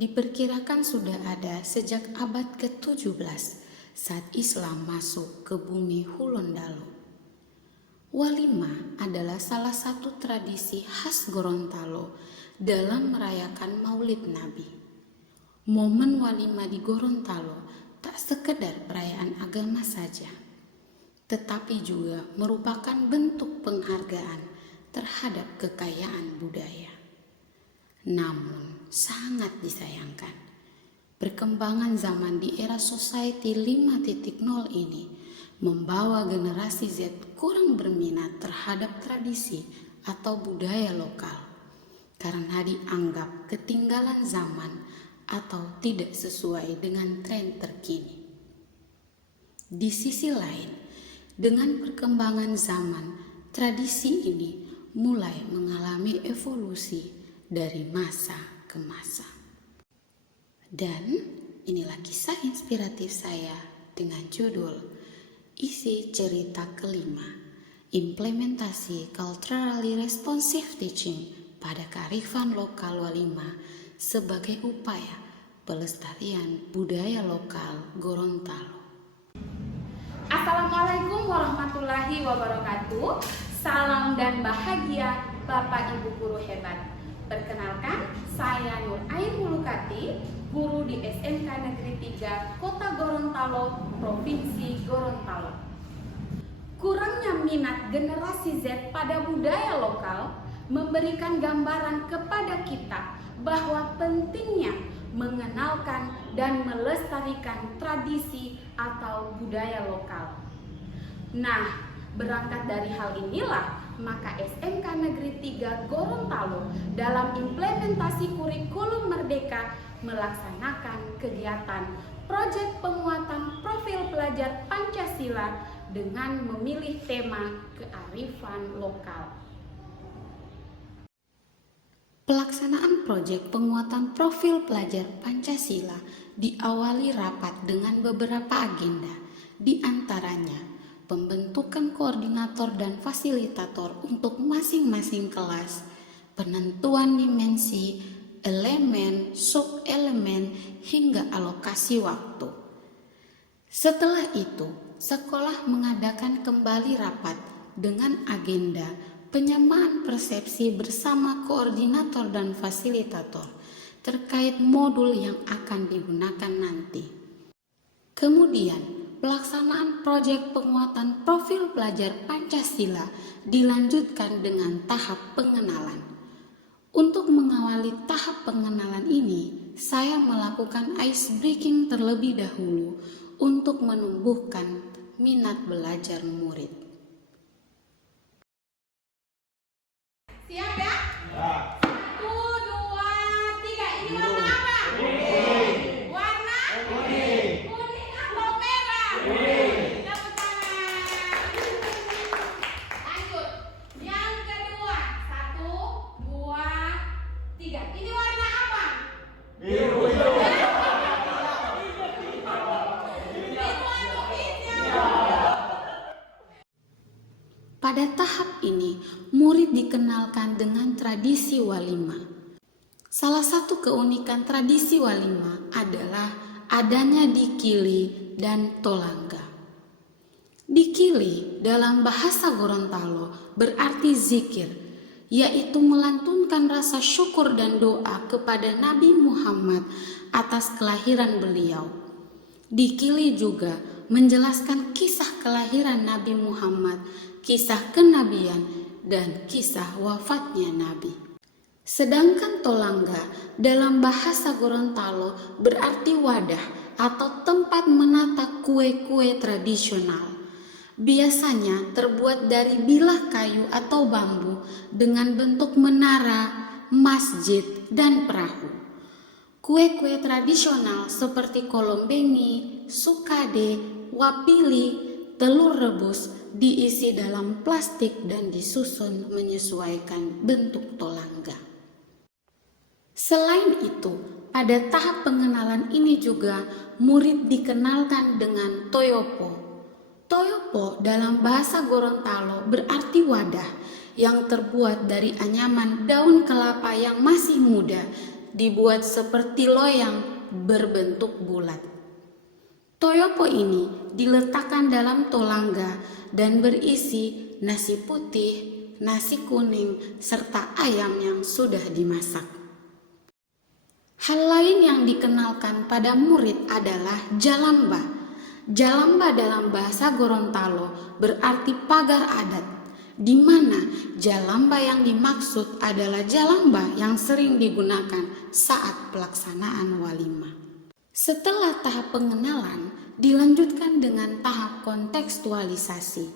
diperkirakan sudah ada sejak abad ke-17 saat Islam masuk ke bumi Gorontalo. Walimah adalah salah satu tradisi khas Gorontalo dalam merayakan Maulid Nabi. Momen walimah di Gorontalo tak sekedar perayaan agama saja, tetapi juga merupakan bentuk penghargaan terhadap kekayaan budaya. Namun sangat disayangkan, perkembangan zaman di era Society 5.0 ini membawa generasi Z kurang berminat terhadap tradisi atau budaya lokal karena dianggap ketinggalan zaman atau tidak sesuai dengan tren terkini. Di sisi lain, dengan perkembangan zaman, tradisi ini mulai mengalami evolusi dari masa ke masa. Dan inilah kisah inspiratif saya dengan judul Isi Cerita Kelima, Implementasi Culturally Responsive Teaching pada Kearifan Lokal Walimah sebagai upaya pelestarian budaya lokal Gorontalo. Assalamualaikum warahmatullahi wabarakatuh. Salam dan bahagia Bapak Ibu guru hebat. Perkenalkan, saya Nur Ain Mulukati, guru di SMK Negeri 3 Kota Gorontalo, Provinsi Gorontalo. Kurangnya minat generasi Z pada budaya lokal memberikan gambaran kepada kita bahwa pentingnya mengenalkan dan melestarikan tradisi atau budaya lokal. Nah, berangkat dari hal inilah, maka SMK Negeri 3 Gorontalo dalam implementasi kurikulum Merdeka melaksanakan kegiatan proyek penguatan profil pelajar Pancasila dengan memilih tema kearifan lokal. Pelaksanaan proyek penguatan profil pelajar Pancasila diawali rapat dengan beberapa agenda, di antaranya pembentukan koordinator dan fasilitator untuk masing-masing kelas, penentuan dimensi, elemen, sub-elemen, hingga alokasi waktu. Setelah itu, sekolah mengadakan kembali rapat dengan agenda penyamaan persepsi bersama koordinator dan fasilitator terkait modul yang akan digunakan nanti. Kemudian, pelaksanaan proyek penguatan profil pelajar Pancasila dilanjutkan dengan tahap pengenalan. Untuk mengawali tahap pengenalan ini, saya melakukan ice breaking terlebih dahulu untuk menumbuhkan minat belajar murid. Siap ya? 1, 2, 3. Ini warna apa? Kuning. Warna? Kuning. Kuning atau merah? Kuning. Tepuk tangan. Lanjut. Yang kedua. 1, 2, 3. Ini warna apa? Biru. Biru atau hijau? Pada tahap ini, murid dikenalkan dengan tradisi walimah. Salah satu keunikan tradisi walimah adalah adanya dikili dan tolangga. Dikili dalam bahasa Gorontalo berarti zikir, yaitu melantunkan rasa syukur dan doa kepada Nabi Muhammad atas kelahiran beliau. Dikili juga menjelaskan kisah kelahiran Nabi Muhammad, kisah kenabian, dan kisah wafatnya Nabi. Sedangkan tolangga dalam bahasa Gorontalo berarti wadah atau tempat menata kue-kue tradisional. Biasanya terbuat dari bilah kayu atau bambu dengan bentuk menara, masjid, dan perahu. Kue-kue tradisional seperti kolombengi, sukade, wapili, telur rebus diisi dalam plastik dan disusun menyesuaikan bentuk tolangga. Selain itu, pada tahap pengenalan ini juga murid dikenalkan dengan toyopo. Toyopo dalam bahasa Gorontalo berarti wadah yang terbuat dari anyaman daun kelapa yang masih muda dibuat seperti loyang berbentuk bulat. Toyopo ini diletakkan dalam tolangga dan berisi nasi putih, nasi kuning, serta ayam yang sudah dimasak. Hal lain yang dikenalkan pada murid adalah jalamba. Jalamba dalam bahasa Gorontalo berarti pagar adat, di mana jalamba yang dimaksud adalah jalamba yang sering digunakan saat pelaksanaan walimah. Setelah tahap pengenalan, dilanjutkan dengan tahap kontekstualisasi.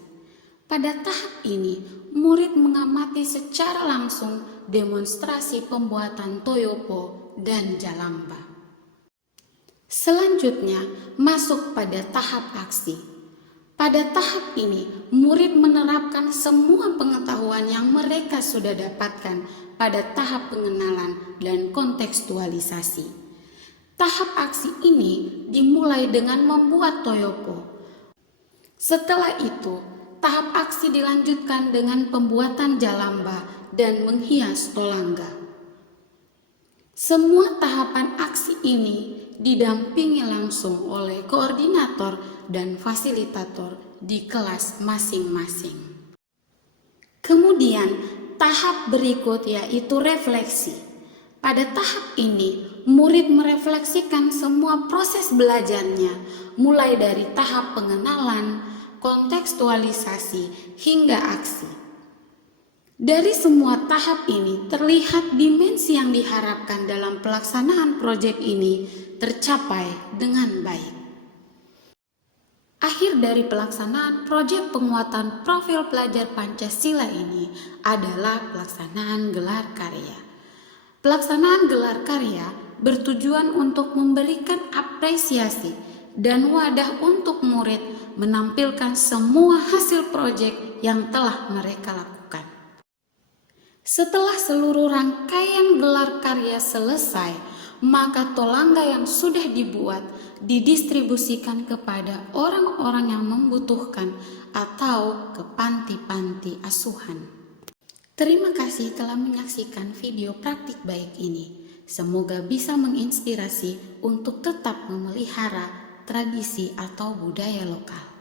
Pada tahap ini, murid mengamati secara langsung demonstrasi pembuatan toyopo dan jalamba. Selanjutnya, masuk pada tahap aksi. Pada tahap ini, murid menerapkan semua pengetahuan yang mereka sudah dapatkan pada tahap pengenalan dan kontekstualisasi. Tahap aksi ini dimulai dengan membuat toyopo. Setelah itu, tahap aksi dilanjutkan dengan pembuatan jalamba dan menghias tolangga. Semua tahapan aksi ini didampingi langsung oleh koordinator dan fasilitator di kelas masing-masing. Kemudian, tahap berikut yaitu refleksi. Pada tahap ini, murid merefleksikan semua proses belajarnya, mulai dari tahap pengenalan, kontekstualisasi, hingga aksi. Dari semua tahap ini, terlihat dimensi yang diharapkan dalam pelaksanaan proyek ini tercapai dengan baik. Akhir dari pelaksanaan proyek penguatan profil pelajar Pancasila ini adalah pelaksanaan gelar karya. Pelaksanaan gelar karya bertujuan untuk memberikan apresiasi dan wadah untuk murid menampilkan semua hasil proyek yang telah mereka lakukan. Setelah seluruh rangkaian gelar karya selesai, maka tolangga yang sudah dibuat didistribusikan kepada orang-orang yang membutuhkan atau ke panti-panti asuhan. Terima kasih telah menyaksikan video praktik baik ini. Semoga bisa menginspirasi untuk tetap memelihara tradisi atau budaya lokal.